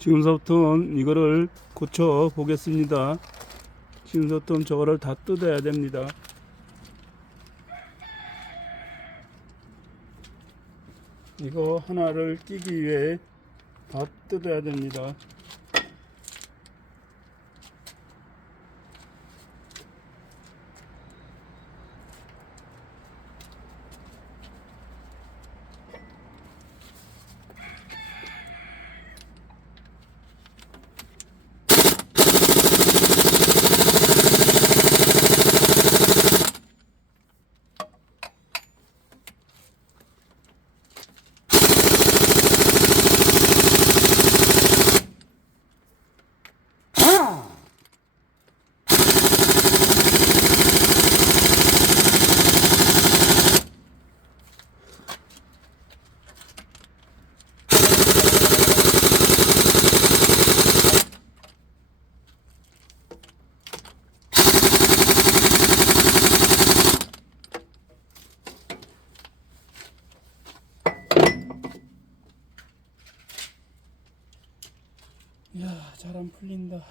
지금부터는 이거를 고쳐 보겠습니다. 지금부터 저거를 다 뜯어야 됩니다. 이거 하나를 끼기 위해 다 뜯어야 됩니다. 이야, 잘 안 풀린다.